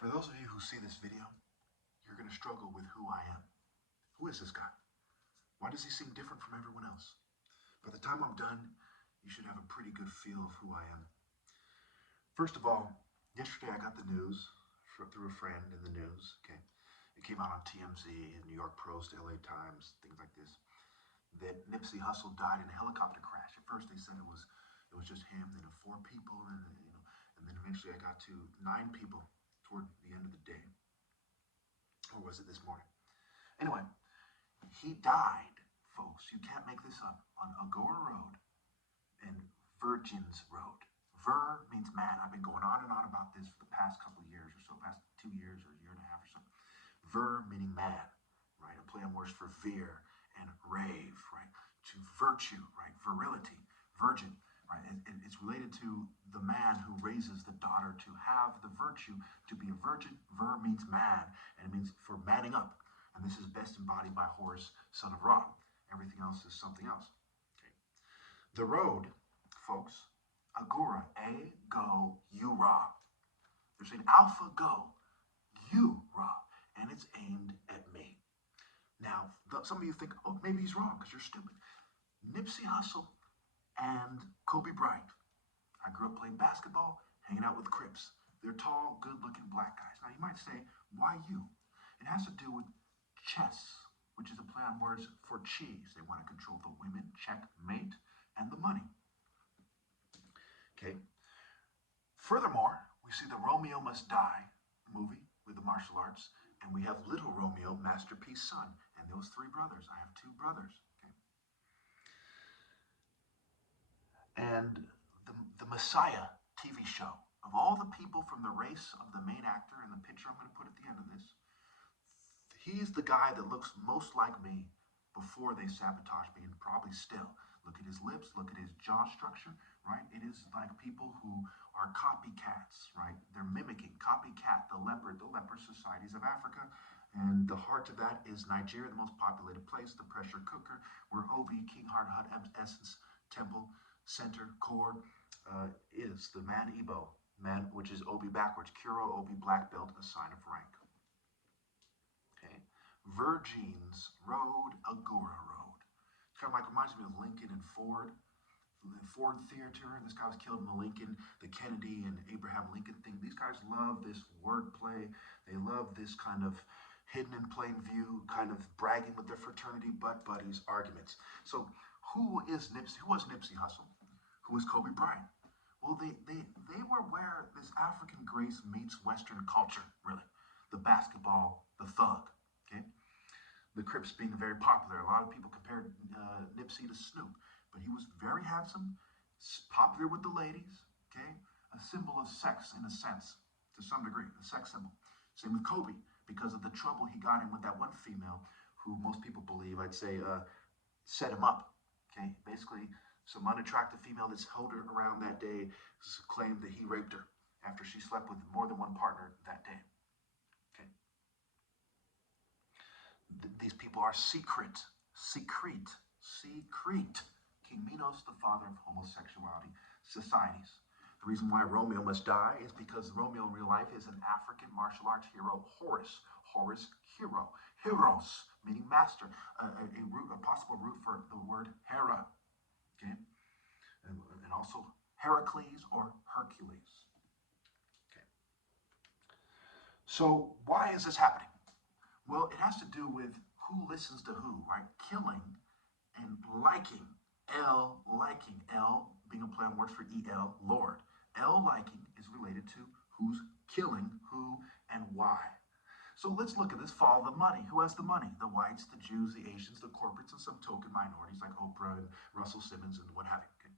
For those of you who see this video, you're going to struggle with who I am. Who is this guy? Why does he seem different from everyone else? By the time I'm done, you should have a pretty good feel of who I am. First of all, yesterday I got the news through a friend in the news. Okay, it came out on TMZ, New York Post, LA Times, things like this, that Nipsey Hussle died in a helicopter crash. At first they said it was just him, then 4 people, and then eventually I got to 9 people toward the end of the day. Or was it this morning? Anyway, he died, folks. You can't make this up. On Agora Road and Virgin's Road. Ver means man. I've been going on and on about this for the past couple of years or so, past 2 years or a year and a half or so. Ver meaning man, right? A play on words for veer and rave, right? To virtue, right? Virility, virgin, right? And it's related to the man who raises the daughter to have the virtue to be a virgin. Ver means man, and it means for manning up. And this is best embodied by Horus, son of Ra. Everything else is something else. Okay. The road, folks, Agora, A, go, U, Ra. They're saying Alpha, go, U, Ra. And it's aimed at me. Now, some of you think, oh, maybe he's wrong because you're stupid. Nipsey Hussle and Kobe Bryant. I grew up playing basketball, hanging out with Crips. They're tall, good-looking black guys. Now, you might say, why you? It has to do with chess, which is a play on words for cheese. They want to control the women, checkmate, and the money. Okay. Furthermore, we see the Romeo Must Die movie with the martial arts, and we have Little Romeo, Masterpiece Son, and those 3 brothers. I have 2 brothers. Okay. And the Messiah TV show, of all the people from the race of the main actor in the picture I'm going to put at the end of this, he's the guy that looks most like me before they sabotage me, and probably still. Look at his lips, look at his jaw structure, right? It is like people who are copycats, right? They're mimicking, copycat, the leper societies of Africa. And the heart of that is Nigeria, the most populated place, the pressure cooker, where Obi, King Heart Hut, Essence, Temple, Center, Core, is the man Ibo, man, which is Obi backwards, Kuro, Obi, black belt, a sign of rank. Okay. Virgins Road, Agora Road. Kind of like reminds me of Lincoln and Ford. The Ford Theater, this guy was killed in the Lincoln, the Kennedy and Abraham Lincoln thing. These guys love this wordplay. They love this kind of hidden in plain view, kind of bragging with their fraternity butt buddies arguments. So who was Nipsey Hussle? Who was Kobe Bryant? Well, they were where this African grace meets Western culture, really. The basketball, the thug, okay? The Crips being very popular. A lot of people compared Nipsey to Snoop, but he was very handsome, popular with the ladies, okay? A symbol of sex in a sense, to some degree, a sex symbol. Same with Kobe, because of the trouble he got in with that one female who most people believe, I'd say, set him up, okay? Basically, some unattractive female that's held her around that day claimed that he raped her after she slept with more than one partner that day. These people are secret. King Minos, the father of homosexuality societies. The reason why Romeo must die is because Romeo in real life is an African martial arts hero, Horus. Horus, hero. Heros, meaning master. A possible root for the word Hera. Okay? And also Heracles or Hercules. Okay. So why is this happening? Well, it has to do with who listens to who, right? Killing and liking. Liking. L being a play on words for E-L, Lord. L liking is related to who's killing who and why. So let's look at this. Follow the money. Who has the money? The whites, the Jews, the Asians, the corporates, and some token minorities like Oprah and Russell Simmons and what have you. Okay?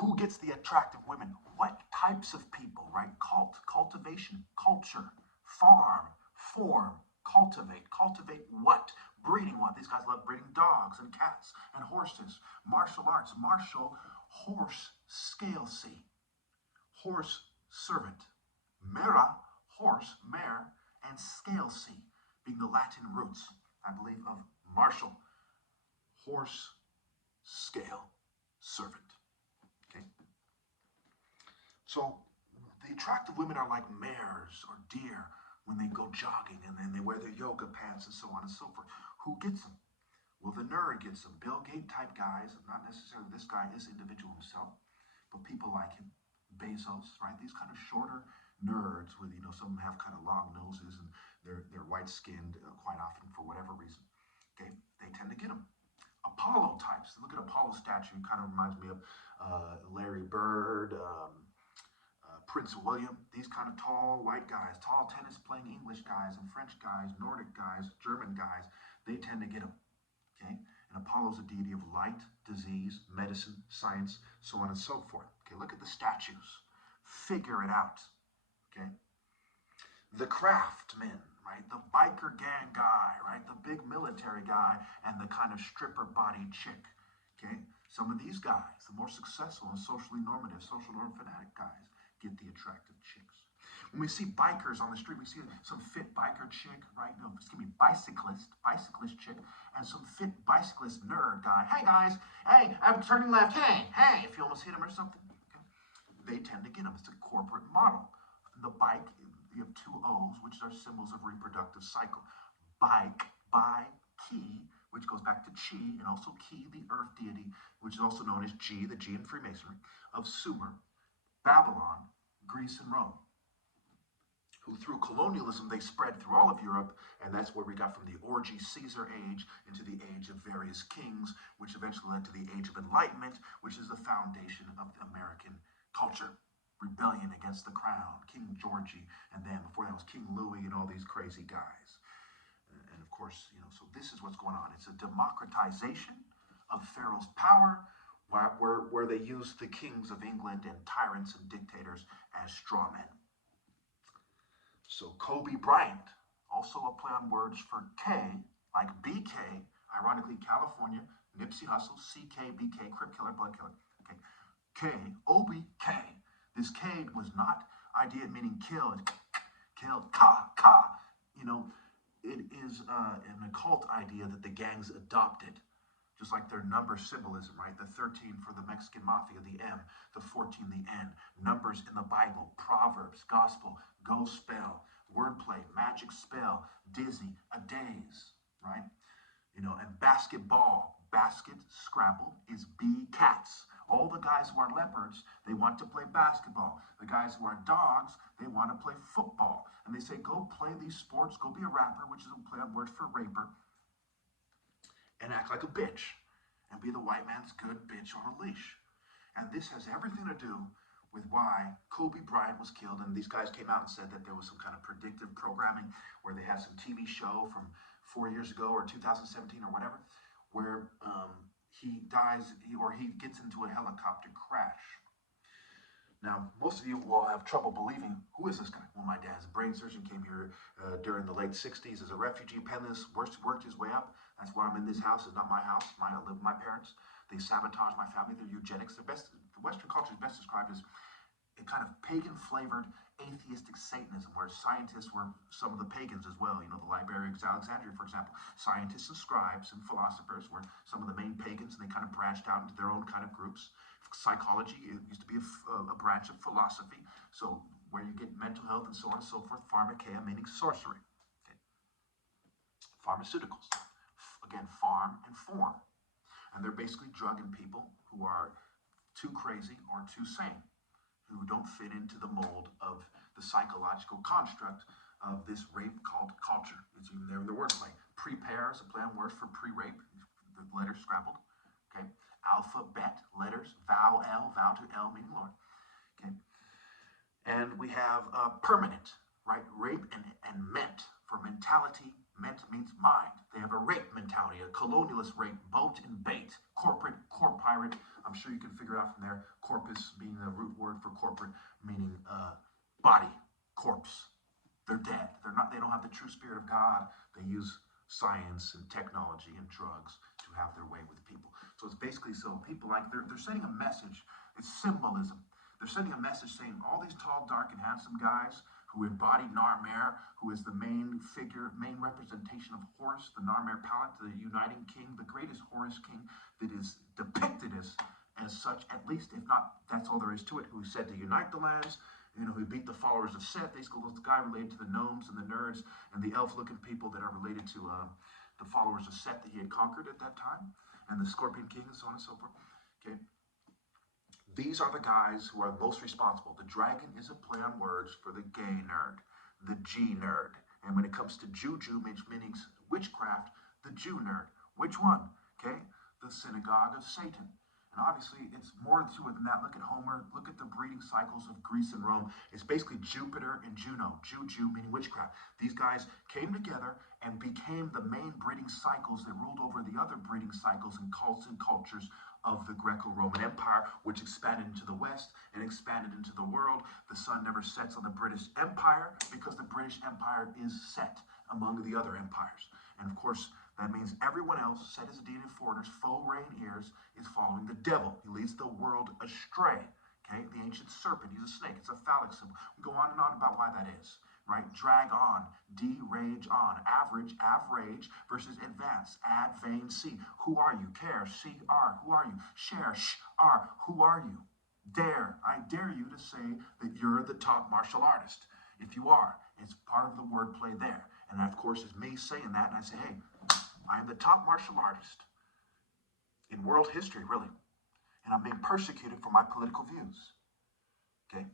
Who gets the attractive women? What types of people, right? Cultivation, culture. Farm, form, cultivate. Cultivate what? Breeding what? These guys love breeding dogs and cats and horses. Martial arts, martial, horse, scale C. Horse, servant. Mera, horse, mare, and scale C, being the Latin roots, I believe, of martial. Horse, scale, servant. Okay? So, the attractive women are like mares or deer when they go jogging and then they wear their yoga pants and so on and so forth. Who gets them? Well, the nerd gets them. Bill Gates type guys, not necessarily this guy is individual himself, but people like him. Bezos, right? These kind of shorter nerds with, some of them have kind of long noses and they're white-skinned quite often for whatever reason. Okay, they tend to get them. Apollo types. Look at Apollo statue. Kind of reminds me of Larry Bird, Prince William. These kind of tall white guys, tall tennis-playing English guys and French guys, Nordic guys, German guys. They tend to get them. Okay, and Apollo's a deity of light, disease, medicine, science, so on and so forth. Okay, look at the statues. Figure it out. Okay, the craftsmen, right? The biker gang guy, right? The big military guy and the kind of stripper-bodied chick. Okay, some of these guys, the more successful and socially normative, social norm fanatic guys, get the attractive chicks. When we see bikers on the street, we see some fit biker chick, right? No, excuse me, bicyclist chick, and some fit bicyclist nerd guy. Hey guys, hey, I'm turning left. Hey, if you almost hit him or something, okay? They tend to get them. It's a corporate model. The bike, you have two O's, which are symbols of reproductive cycle. Bike, by, ki, which goes back to Chi, and also Ki, the earth deity, which is also known as G, the G in Freemasonry, of Sumer, Babylon, Greece, and Rome. Who through colonialism, they spread through all of Europe, and that's where we got from the orgy Caesar age into the age of various kings, which eventually led to the age of enlightenment, which is the foundation of American culture. Rebellion against the crown, King Georgie, and then before that was King Louis and all these crazy guys. And of course, so this is what's going on. It's a democratization of Pharaoh's power, where they use the kings of England and tyrants and dictators as straw men. So Kobe Bryant, also a play on words for K, like BK, ironically California, Nipsey Hussle, CK, BK, Crip Killer, Blood Killer. Okay, K, Obi, K. This K was not idea meaning kill, it's kill, ka. It is an occult idea that the gangs adopted, just like their number symbolism, right? The 13 for the Mexican mafia, the M, the 14, the N. Numbers in the Bible, Proverbs, Gospel, go spell, wordplay, magic spell, dizzy, a daze, right? And basketball, basket, Scrabble, is B, cats. All the guys who are leopards, they want to play basketball. The guys who are dogs, they want to play football. And they say, go play these sports, go be a rapper, which is a play on words for raper, and act like a bitch, and be the white man's good bitch on a leash. And this has everything to do with why Kobe Bryant was killed. And these guys came out and said that there was some kind of predictive programming where they had some TV show from 4 years ago or 2017 or whatever, where he dies or he gets into a helicopter crash. Now, most of you will have trouble believing, who is this guy? Well, my dad's a brain surgeon, came here during the late 60s as a refugee, penniless, worked his way up. That's why I'm in this house. It's not my house. I live with my parents. They sabotage my family. They're eugenics. The Western culture is best described as a kind of pagan-flavored atheistic Satanism, where scientists were some of the pagans as well. The Library of Alexandria, for example. Scientists and scribes and philosophers were some of the main pagans, and they kind of branched out into their own kind of groups. Psychology, it used to be a branch of philosophy, so where you get mental health and so on and so forth. Pharmakeia, meaning sorcery. Okay. Pharmaceuticals, again, farm and form. And they're basically drugging people who are too crazy or too sane, who don't fit into the mold of the psychological construct of this rape called culture. It's even there in the wordplay. Prepare is a play on words for pre-rape, the letters scrabbled. Okay. Alphabet, letters, vow to L, meaning Lord. Okay. And we have permanent, right? Rape and ment for mentality. Ment means mind. They have a rape mentality, a colonialist rape, boat and bait, corporate, core pirate. I'm sure you can figure it out from there. Corpus being the root word for corporate, meaning body, corpse. They're dead. They don't have the true spirit of God. They use science and technology and drugs to have their way with people. So it's basically people like they're sending a message. It's symbolism. They're sending a message saying all these tall, dark, and handsome guys who embody Narmer, who is the main figure, main representation of Horus, the Narmer palette, the uniting king, the greatest Horus king that is depicted as such, at least, if not, that's all there is to it, who is said to unite the lands, He beat the followers of Seth. Basically, this guy related to the gnomes and the nerds and the elf-looking people that are related to the followers of Seth that he had conquered at that time, and the Scorpion King and so on and so forth. Okay, these are the guys who are most responsible. The dragon is a play on words for the gay nerd, the G nerd. And when it comes to juju, which means witchcraft, the Jew nerd. Which one? Okay, the synagogue of Satan. And obviously, it's more to it than that. Look at Homer. Look at the breeding cycles of Greece and Rome. It's basically Jupiter and Juno. Juju meaning witchcraft. These guys came together and became the main breeding cycles that ruled over the other breeding cycles and cults and cultures of the Greco-Roman Empire, which expanded into the West and expanded into the world. The sun never sets on the British Empire because the British Empire is set among the other empires. And of course, that means everyone else, set as a deity of foreigners, faux rain ears, is following the devil. He leads the world astray. Okay, the ancient serpent, he's a snake, it's a phallic symbol. We go on and on about why that is, right? Drag on, de-rage on, average versus advance, add, vain, see. Who are you? Care, see, are. Who are you? Share, are. Who are you? Dare, I dare you to say that you're the top martial artist. If you are, it's part of the wordplay there. And that, of course, is me saying that, and I say, hey, I am the top martial artist in world history, really. And I'm being persecuted for my political views. Okay?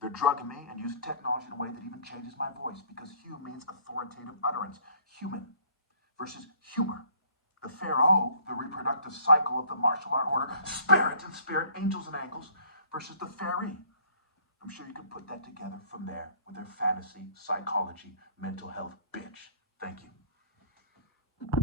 They're drugging me and using technology in a way that even changes my voice, because hue means authoritative utterance. Human versus humor. The pharaoh, the reproductive cycle of the martial art order, spirit and spirit, angels and angels, versus the fairy. I'm sure you can put that together from there with their fantasy, psychology, mental health, bitch. Thank you.